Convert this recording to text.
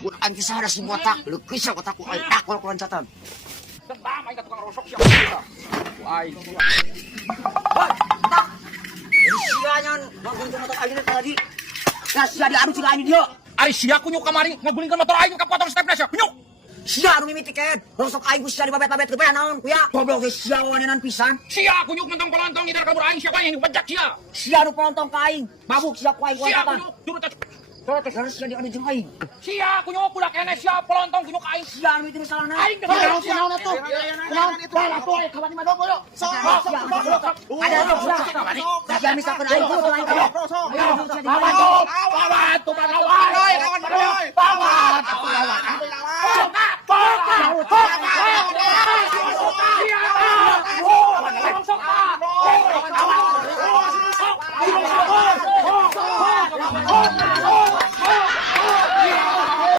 Bukan kisah ada si botak, lu kisah botakku ay takol ko lancatan. Damay ka tukang rosok siya. Ay. Hoy, botak. Jadi siya nyan, bangun ko motor ayo tadi. Nah, siya di adu sila ini dia. Ay siya kunyo kamari ngagulingkan motor ayo kapotong step na siya. Kunyo. Siya anu mimi tiket. Rosok ayo siya di babet-babet ke naon kuya. Goblok ge siya wanenan pisan. Siya kunyo mentang polontong idar kabur aing siya kain bajak siya. Siya anu polontong kaing. Mabuk siya ku aing Siya kuatatan. kunyo turut Terus harus siya di anu jeung aing. siya kunyo pula kene siya polontong kunyo kain. Siya anu itu salahna. Aing Kunaon siya. kunaon atuh? Kunaon itu? Atuh aing kawan mah dogo yo. Ada rosok. Siya misalkan aing kudu aing kawan. Lawan tuh lawan. Lawan, lawan. Lawan. Lawan.